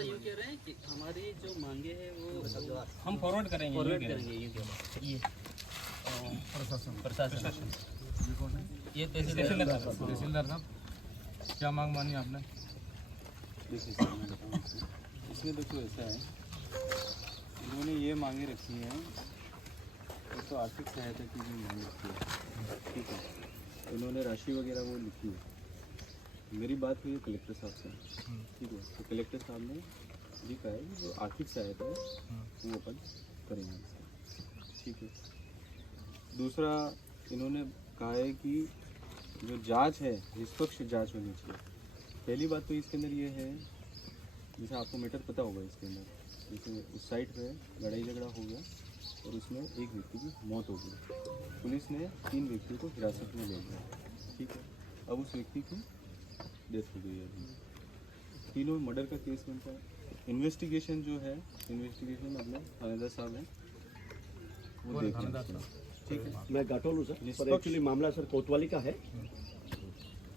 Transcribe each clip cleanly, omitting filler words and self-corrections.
यूँ कह रहे हैं कि हमारी जो मांगे है वो हम फॉरवर्ड करेंगे ये प्रशासन ये तहसीलदार साहब क्या मांग मानी आपने? देखिए सर, मैं बताऊँ इसमें देखो ऐसा है, इन्होंने ये मांगे रखी हैं, एक तो आर्थिक सहायता की भी मांग रखी है, ठीक है। इन्होंने राशि वगैरह वो लिखी है। मेरी बात हुई है कलेक्टर साहब से, ठीक है। तो कलेक्टर साहब ने ये कहा है कि जो आर्थिक सहायता है वो अपन करेंगे, ठीक है। दूसरा इन्होंने कहा है कि जो जांच है निष्पक्ष जांच होनी चाहिए। पहली बात तो इसके अंदर ये है, जैसे आपको मैटर पता होगा इसके अंदर, जैसे उस साइड पे लड़ाई झगड़ा हो गया और उसमें एक व्यक्ति की मौत हो गई। पुलिस ने 3 व्यक्तियों को हिरासत में ले लिया, ठीक है। अब उस व्यक्ति की डेथ हो गई है अभी। तीनों मर्डर का केस बनता है। इन्वेस्टिगेशन जो है, इन्वेस्टिगेशन मतलब थानेदार साहब हैं वो देख रहे हैं, ठीक है। मैं घाटोल हूँ सर, पर एक्चुअली मामला सर कोतवाली का है।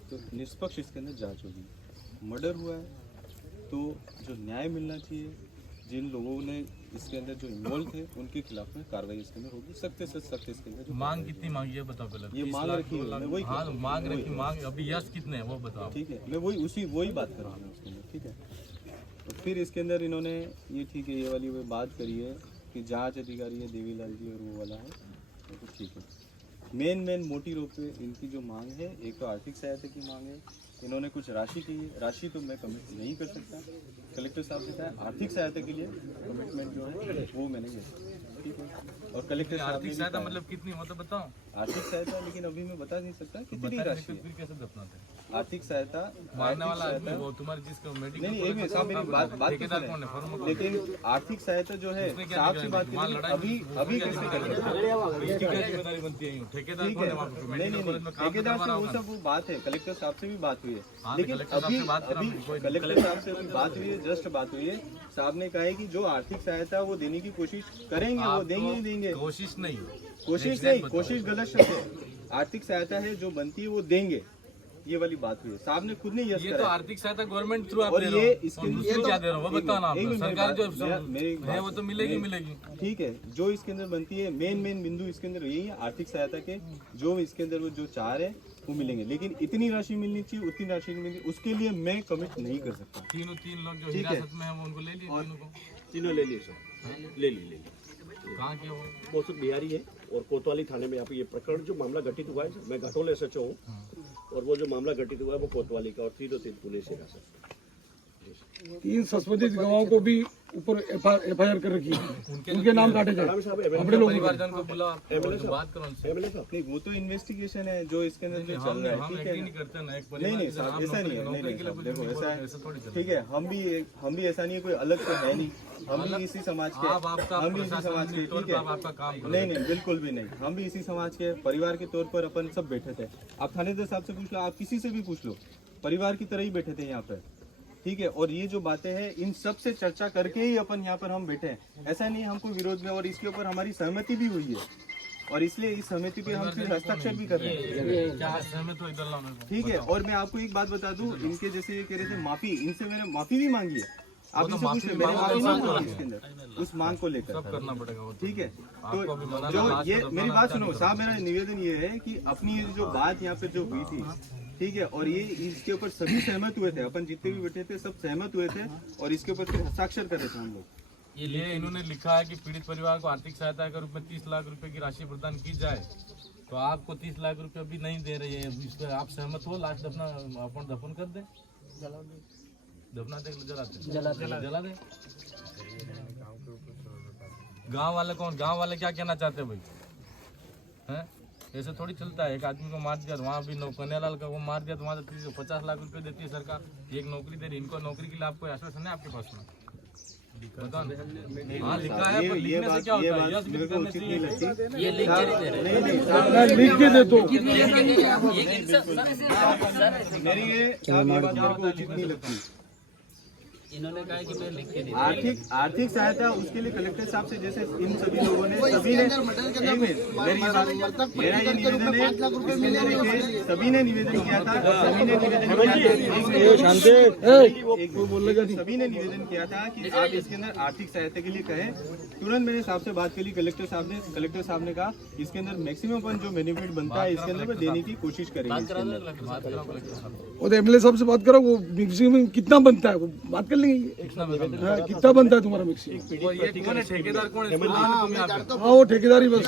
तो निष्पक्ष इसके अंदर जांच होगी। मर्डर हुआ है तो जो न्याय मिलना चाहिए, जिन लोगों ने इसके अंदर जो इन्वॉल्व थे उनके खिलाफ में कार्रवाई इसके अंदर होगी, सख्त से सख्त इसके अंदर। मांग कितनी मांगी है बताओ पहले। ये मांग रखी है, मैं वही हाँ मांग रखी, मांग अभी यस कितने हैं वो बताओ, ठीक है। मैं वही बात कर रहा हूँ उसके अंदर, ठीक है। तो फिर इसके अंदर इन्होंने ये ठीक है, ये वाली वो बात करी है कि जांच अधिकारी है देवीलाल जी और वो वाला है, तो ठीक है। मेन मोटी रूप पे इनकी जो मांग है, एक तो आर्थिक सहायता की मांग है। इन्होंने कुछ राशि की है, राशि तो मैं कमिट नहीं कर सकता। कलेक्टर साहब से कहा आर्थिक सहायता के लिए कमिटमेंट जो है वो मैंने किया, ठीक है। और कलेक्टर साहब आर्थिक सहायता मतलब कितनी हो तो बताओ। आर्थिक सहायता, लेकिन अभी मैं बता नहीं सकता कितनी राशि है। फिर कैसे दफनाते हैं? आर्थिक सहायता मारने वाला आदमी वो तुम्हारे जिसका मेडिकल नहीं, एक मिनट साहब, मेरी बात ठेकेदार कौन है? फर्म कौन है? लेकिन आर्थिक सहायता जो है साहब से बात करें अभी कैसे कर सकते हैं? इसकी क्या जिम्मेदारी बनती है? ठेकेदार कौन है वहाँ पे? नहीं मेडिकल कॉलेज में काम ठेकेदार से वो सब वो बात है, कलेक्टर साहब से भी बात हुई है। लेकिन अभी कलेक्टर साहब से अभी बात हुई है, जस्ट बात हुई है। साहब ने कहा है कि जो आर्थिक सहायता वो देने की कोशिश करेंगे, वो देंगे ही देंगे। कोशिश नहीं, कोशिश गलत शब्द है। आर्थिक सहायता है जो बनती है वो देंगे, ये वाली बात हुई है। साहब ने खुद ने यस ये करा तो आर्थिक सहायता गवर्नमेंट थ्रू आप और दे ये रहे हो। इसके दूसरी क्या दे रहे हो वो बताओ ना आप। सरकार जो है वो तो मिलेगी। ठीक है, जो इसके अंदर बनती है मेन बिंदु इसके अंदर यही है, आर्थिक सहायता के जो इसके अंदर वो जो चाह रहे वो मिलेंगे, लेकिन इतनी राशि मिलनी चाहिए, उतनी राशि नहीं मिलनी, उसके लिए मैं कमिट नहीं कर सकता। तीन लोग जो हिरासत में है वो उनको ले लिए, तीनों ले लिए सर, ले लिए। कहाँ के वो सब बिहारी है और कोतवाली थाने में यहाँ पे ये प्रकरण जो मामला घटित हुआ है सर, मैं घाटोल SHO हूँ और वो जो मामला घटित हुआ है वो कोतवाली का और 3 पुलिस है सर। 3 संशोधित गवाहों को भी ऊपर FIR कर रखी है, उनके नाम काटे जाए। अपने लोग परिवारजन को बुला, बात करो उनसे। नहीं, वो तो इन्वेस्टिगेशन है जो इसके अंदर जो चल रहा है, ठीक है। नहीं करते ना, एक नहीं साहब, ऐसा नहीं है, नहीं साहब, देखो ऐसा है, ठीक है। हम भी ऐसा नहीं है, कोई अलग तो है नहीं, हम भी इसी समाज के, हम भी इसी समाज के, ठीक है। नहीं बिल्कुल भी नहीं, हम भी इसी समाज के परिवार के तौर पर अपन सब बैठे थे। आप थानेदार साहब से पूछ लो, आप किसी से भी पूछ लो, परिवार की तरह ही बैठे थे यहाँ पर, ठीक है। और ये जो बातें हैं इन सब से चर्चा करके ही अपन यहाँ पर हम बैठे हैं, ऐसा नहीं हमको विरोध में, और इसके ऊपर हमारी सहमति भी हुई है और इसलिए इस सहमति पे हम सिर्फ हस्ताक्षर भी कर रहे हैं, ठीक है। और मैं आपको एक बात बता दूं, इनके जैसे ये कह रहे थे माफी, इनसे मैंने माफी भी मांगी है, आप इनसे पूछ ले, मैंने माफी नहीं मांगी इसके अंदर उस मांग को लेकर, ठीक है। तो जो ये मेरी बात सुनो साहब, मेरा निवेदन ये है कि अपनी ये जो बात यहाँ पे जो हुई थी, ठीक है, और ये इसके ऊपर सभी सहमत हुए थे, अपन जितने भी बैठे थे सब सहमत हुए थे और इसके ऊपर फिर हस्ताक्षर कर रहे थे हम लोग। ये इन्होंने लिखा है कि पीड़ित परिवार को आर्थिक सहायता के रूप में 30 लाख रुपए की राशि प्रदान की जाए, तो आपको 30 लाख रुपए अभी नहीं दे रही है, इस पर आप सहमत हो? लास्ट अपना अपन दफन कर दे, दफना दे, जला दे। गांव वाले कौन, गांव वाले क्या कहना चाहते भाई हैं? ऐसे थोड़ी चलता है, एक आदमी को मार दिया, वहाँ भी कन्हैयालाल का वो मार दिया तो वहाँ तो 50 लाख रुपए देती है सरकार, एक नौकरी दे रही। इनको नौकरी के लिए आपको आश्वासन है आपके पास में? बताओ ना। हाँ लिखा है, पर लिखने से क्या होता है? मेरे को उचित नहीं लगती, ये लिख के दे रहे हैं। लिख के दे दो। मेरी ये बात मेरे को उचित नहीं लगती। इन्होंने कहा कि मैं लिख के दे आर्थिक सहायता उसके लिए कलेक्टर साहब से, जैसे इन सभी लोगों ने सभी ने मेरा ये निवेदन है, इसके अंदर एक सभी ने निवेदन किया था, सभी ने निवेदन किया था कि आप इसके अंदर आर्थिक सहायता के लिए कहें। तुरंत मैंने साहब से बात करी, कलेक्टर साहब ने कहा इसके अंदर मैक्सिमम जो बेनिफिट बनता है इसके अंदर वो देने की कोशिश करेंगे इसके अंदर। और एमएलए साहब से बात करो, वो मिक्सिमम कितना बनता है वो बात कर लेंगे। हाँ, कितना बनता है तुम्हारा मिक्सिमम? ठेकेदार कौन है? हाँ वो ठेकेदार ही बस।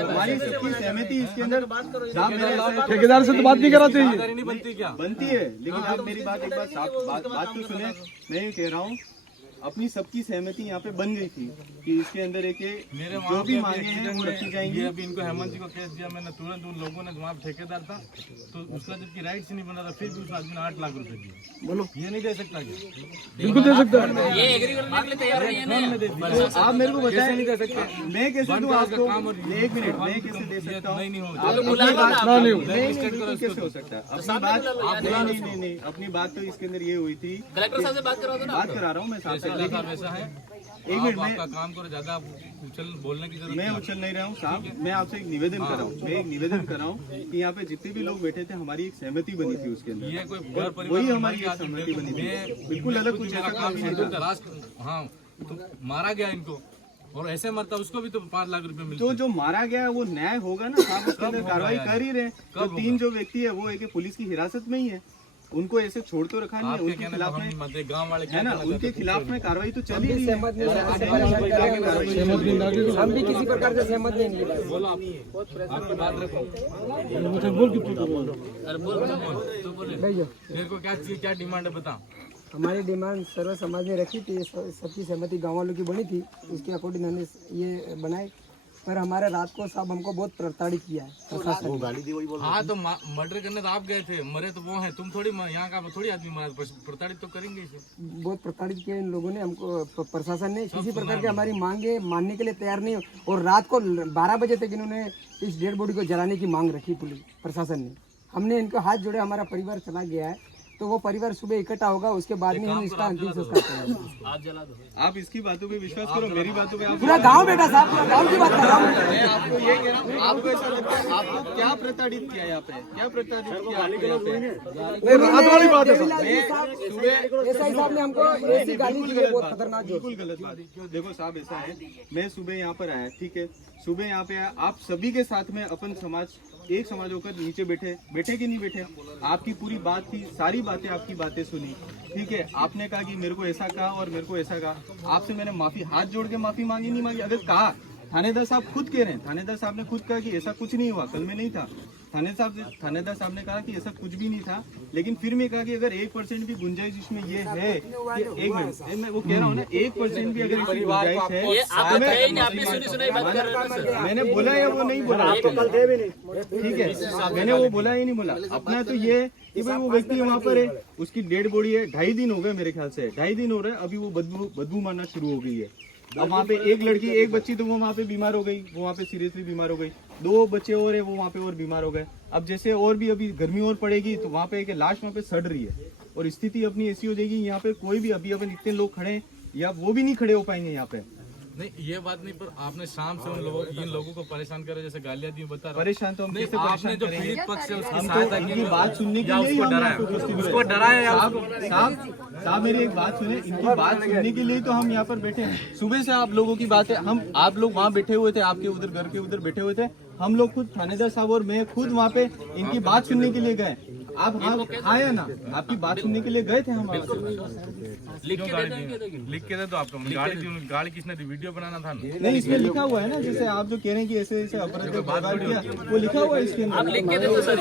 हमारी सबकी सहमति इसके अंदर ठेकेदार से तो बात नहीं कराते ये। नहीं बनती क्या? बनती है, लेकिन आप मेरी बात एक बात तो सुने। मैं ये कह रहा हूँ अपनी सबकी सहमति यहाँ पे बन गई थी कि इसके अंदर एक मेरे जो भी मांगे हैं वो रखी जाएंगी। ये अभी इनको हेमंत जी को केस दिया मैंने, तुरंत उन लोगों ने, वहाँ ठेकेदार था तो उसका जबकि राइट्स नहीं बना था, फिर भी उस आदमी ने 8 लाख रुपए दिए। बोलो, ये नहीं दे सकता क्या? बिल्कुल दे सकता है। ये एग्री करने के लिए तैयार नहीं है ना। आप मेरे को बताएं, नहीं दे सकते। मैं कैसे दूं आपको? एक मिनट, मैं कैसे दे सकता हूँ? कैसे हो सकता है? अपनी बात नहीं, अपनी बात तो इसके अंदर ये हुई थी। कलेक्टर साहब से बात करा दो ना। बात करा रहा हूँ मैं साहब से, लेकिन ऐसा है एक मिनट में आपका काम करो, ज्यादा उछल बोलने की जरूरत मैं उछल नहीं रहा हूँ साहब। मैं आपसे एक निवेदन कर रहा हूँ, कि यहाँ पे जितने भी लोग बैठे थे हमारी एक सहमति बनी थी उसके अंदर। ये कोई घर परिवार वही हमारी एक सहमति बनी थी, बिल्कुल अलग कुछ ऐसा काम नहीं था। राष्ट्र, हाँ तो मारा गया इनको, और ऐसे मरता उसको भी तो 5 लाख रुपए मिलते। तो जो मारा गया वो न्याय होगा ना साहब, उसके अंदर कार्रवाई कर ही रहे। तो 3 जो व्यक्ति है वो एक पुलिस की हिरासत में ही है, उनको ऐसे छोड़ तो रखा नहीं है। उनके खिलाफ में गाँव वाले है ना, उनके खिलाफ में कार्रवाई तो चल ही रही है। हम भी किसी प्रकार से सहमत नहीं मिले। बोलो आपकी बात रखो। मेरे को क्या डिमांड है बता। हमारी डिमांड सर्व समाज ने रखी थी, सबकी सहमति गाँव वालों की बनी थी, उसके अकॉर्डिंग हमने ये बनाए। पर हमारे रात को साहब हमको बहुत प्रताड़ित किया है प्रशासन ने। हाँ तो मर्डर करने तो आप गए थे, मरे तो वो हैं, तुम थोड़ी यहाँ का थोड़ी आदमी मार, प्रताड़ित तो करेंगे इसे। बहुत प्रताड़ित किया इन लोगों ने हमको। प्रशासन ने किसी प्रकार की हमारी मांगे मानने के लिए तैयार नहीं, और रात को 12 बजे तक इन्होंने इस डेड बॉडी को जलाने की मांग रखी पुलिस प्रशासन ने। हमने इनको हाथ जोड़े, हमारा परिवार चला गया है, तो वो परिवार सुबह इकट्ठा होगा, उसके बाद में हम इसका अंतिम संस्कार करेंगे। आप जला दो। आप इसकी बातों पे विश्वास करो, मेरी बातों पे आप पूरा गांव बेटा साहब, पूरा गांव की बात कर रहा हूँ। मैं आपको ये कह रहा हूँ, आपको ऐसा लगता है आपको क्या प्रताड़ित किया यहाँ पे? क्या प्रताड़ित किया आपको यहाँ पे? रात वाली बात है सुबह एसआई साहब ने हमको ऐसी गाली दी है, बहुत खतरनाक। बिल्कुल गलत बात। देखो साहब ऐसा है, मैं सुबह यहाँ पर आया, ठीक है, सुबह यहाँ पे आया, आप सभी के साथ में अपन समाज एक समाज होकर नीचे बैठे कि नहीं बैठे? आपकी पूरी बात थी, सारी बातें आपकी बातें सुनी, ठीक है। आपने कहा कि मेरे को ऐसा कहा और मेरे को ऐसा कहा। आपसे मैंने माफी, हाथ जोड़ के माफी मांगी नहीं मांगी? अगर कहा, थानेदार साहब खुद कह रहे हैं, थानेदार साहब ने खुद कहा कि ऐसा कुछ नहीं हुआ, कल में नहीं था। थानेदार साहब ने कहा कि ऐसा कुछ भी नहीं था, लेकिन फिर मैं कहा कि अगर 1% भी गुंजाइश इसमें ये है कि एक मिनट मैं वो कह रहा हूँ ना, 1% भी अगर इसकी गुंजाइश है, ये आप तो थे ही नहीं, आपने सुनी बात कर रहे हैं। मैंने बोला या वो नहीं बोला? ठीक है, मैंने वो बोला या नहीं बोला? अपना तो ये है कि भाई वो व्यक्ति वहाँ पर है, उसकी डेड बॉडी है, 2.5 दिन हो गए मेरे ख्याल से, 2.5 दिन हो रहा है, अभी वो बदबू मारना शुरू हो गई है। अब वहाँ पे एक लड़की, एक बच्ची तो वो वहाँ पे बीमार हो गई, वो वहाँ पे सीरियसली बीमार हो गई। 2 बच्चे और है, वो वहाँ पे और बीमार हो गए। अब जैसे और भी अभी गर्मी और पड़ेगी तो वहाँ पे एक लाश वहाँ पे सड़ रही है, और स्थिति अपनी ऐसी हो जाएगी यहाँ पे कोई भी, अभी अपन इतने लोग खड़े हैं या वो भी नहीं खड़े हो पाएंगे यहाँ पे। नहीं ये बात नहीं, पर आपने शाम से इन लोगों को परेशान करे, जैसे गालियां दी बता रहा। परेशान तो हम कैसे आपने परेशान जो करेंगे? पीड़ित पक्ष है उसकी हम सहायता तो की इनकी बात सुनने के या लिए ही उसको हम डराया, यहाँ पे उपस्थित हुए। उसको डराया या साहब मेरी एक बात सुने, इनकी बात सुनने के लिए तो हम यहाँ पर बैठे हैं। सुबह से आप लोगों की बात है, आप लोग वहाँ बैठे हुए थे, आपके उधर घर के उधर बैठे हुए थे, हम लोग खुद थानेदार साहब और मैं खुद वहाँ पे इनकी बात सुनने के लिए गए। आप आया ना, आपकी बात सुनने के लिए गए थे हम। लिख के दे दो आपको गाड़ी किसने दी? वीडियो बनाना था ना? नहीं, इसमें लिखा हुआ है ना, जैसे आप जो कह रहे हैं कि ऐसे ऐसे अपराध किया, वो लिखा हुआ है इसके अंदर। आप लिख के दे दो सर।